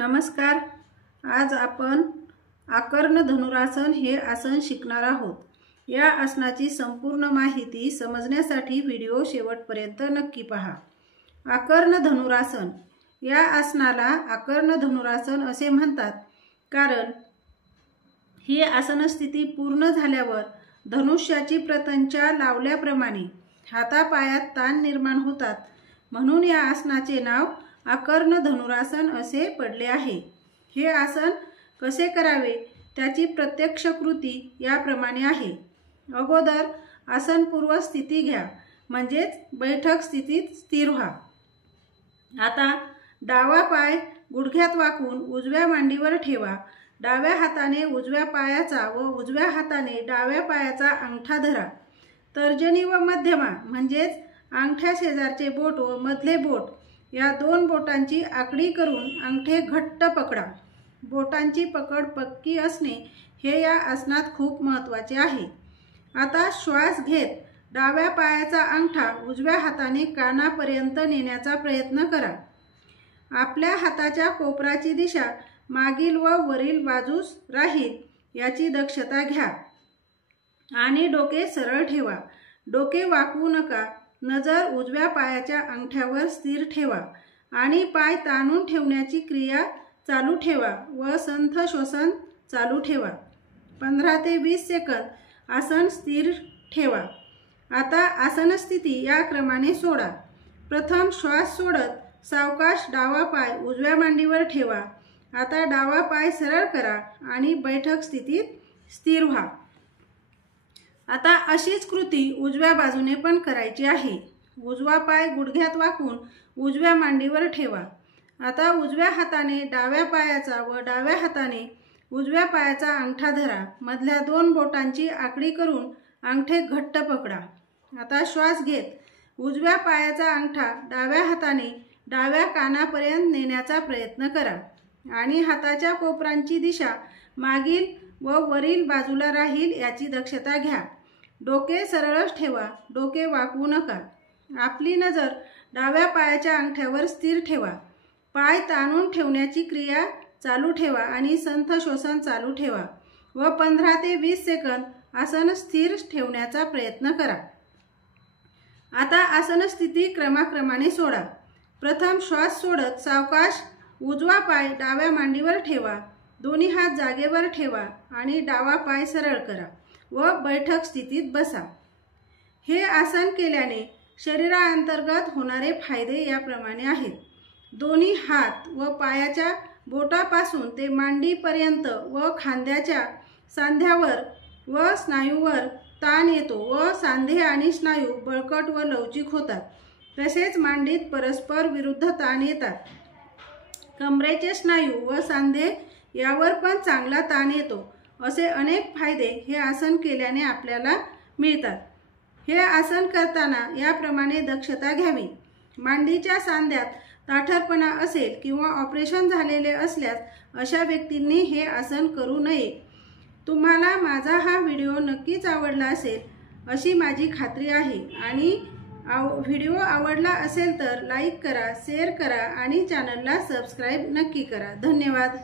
नमस्कार। आज आपण आकर्ण धनुरासन हे आसन शिकणार आहोत। या आसनाची संपूर्ण माहिती समजण्यासाठी व्हिडिओ शेवटपर्यंत नक्की पहा। आकर्ण धनुरासन या आसनाला आकर्ण धनुरासन असे म्हणतात, कारण ही आसन स्थिती पूर्ण झाल्यावर धनुष्याची प्रतंचा लावल्याप्रमाणे हातापायात ताण निर्माण होतात, म्हणून या आसनाचे नाव आकर्ण धनुरासन असे पडले आहे। हे आसन कसे करावे त्याची प्रत्यक्ष कृती याप्रमाणे आहे। अगोदर आसनपूर्व स्थिती घ्या, म्हणजेच बैठक स्थितीत स्थिर व्हा। आता डावा पाय गुडघ्यात वाकून उजव्या मांडीवर ठेवा। डाव्या हाताने उजव्या पायाचा व उजव्या हाताने डाव्या पायाचा अंगठा धरा। तर्जनी व मध्यमा म्हणजेच अंगठ्या शेजारचे बोट व मधले बोट या दोन बोटांची आकडी करून अंगठे घट्ट पकडा। बोटांची पकड पक्की असणे हे या आसनात खूप महत्त्वाचे आहे। आता श्वास घेत डाव्या पायाचा अंगठा उजव्या हाताने कानापर्यंत नेण्याचा प्रयत्न करा। आपल्या हाताच्या कोपराची दिशा मागील व वरील बाजूस राहील याची दक्षता घ्या आणि डोके सरळ ठेवा। डोके वाकवू नका। नजर उजव्या पायाच्या अंगठ्यावर स्थिर ठेवा आणि पाय ताणून ठेवण्याची क्रिया चालू ठेवा व संथ श्वसन चालू ठेवा। 15 ते 20 सेकंद आसन स्थिर ठेवा। आता आसन स्थिती या क्रमाने सोडा। प्रथम श्वास सोडत सावकाश डावा पाय उजव्या मांडीवर ठेवा। आता डावा पाय सरळ करा आणि बैठक स्थितीत स्थिर व्हा। आता अशीच कृती उजव्या बाजूने पण करायची आहे। उजवा पाय गुडघ्यात वाकून उजव्या मांडीवर ठेवा। आता उजव्या हाताने डाव्या पायाचा व डाव्या हाताने उजव्या पायाचा अंगठा धरा। मधल्या दोन बोटांची आकडी करून अंगठे घट्ट पकडा। आता श्वास घेत उजव्या पायाचा अंगठा डाव्या हाताने डाव्या कानापर्यंत नेण्याचा प्रयत्न करा आणि हाताच्या कोपरांची दिशा मागील व वरील बाजूला राहील याची दक्षता घ्या। डोके सरळच ठेवा, डोके वाकवू नका। आपली नजर डाव्या पायाच्या अंगठ्यावर स्थिर ठेवा। पाय ताणून ठेवण्याची क्रिया चालू ठेवा आणि संथ श्वसन चालू ठेवा व 15 ते 20 सेकंद आसन स्थिर ठेवण्याचा प्रयत्न करा। आता आसन स्थिती क्रमाक्रमाने सोडा। प्रथम श्वास सोडत सावकाश उजवा पाय डाव्या मांडीवर ठेवा। दोन्ही हात जागेवर ठेवा आणि डावा पाय सरळ करा व बैठक स्थितीत बसा। हे आसन केल्याने शरीराअंतर्गत होणारे फायदे याप्रमाणे आहेत। दोन्ही हात व पायाच्या बोटापासून ते मांडीपर्यंत व खांद्याच्या सांध्यावर व स्नायूवर ताण येतो व सांधे आणि स्नायू बळकट व लवचिक होतात। तसेच मांडीत परस्पर विरुद्ध ताण येतात। कमरेचे स्नायू व सांधे यावर पण चांगला ताण येतो। असे अनेक फायदे हे आसन केल्याने आपल्याला मिळतात। हे आसन करताना याप्रमाणे दक्षता घ्यावी। मांडीच्या सांध्यात ताठरपणा असेल किंवा ऑपरेशन झालेले असल्यास अशा व्यक्तींनी हे आसन करू नये। तुम्हाला माझा हा व्हिडिओ नक्कीच आवडला असेल अशी माझी खात्री आहे आणि व्हिडिओ आवडला असेल तर लाईक करा, शेअर करा आणि चॅनलला सबस्क्राईब नक्की करा। धन्यवाद।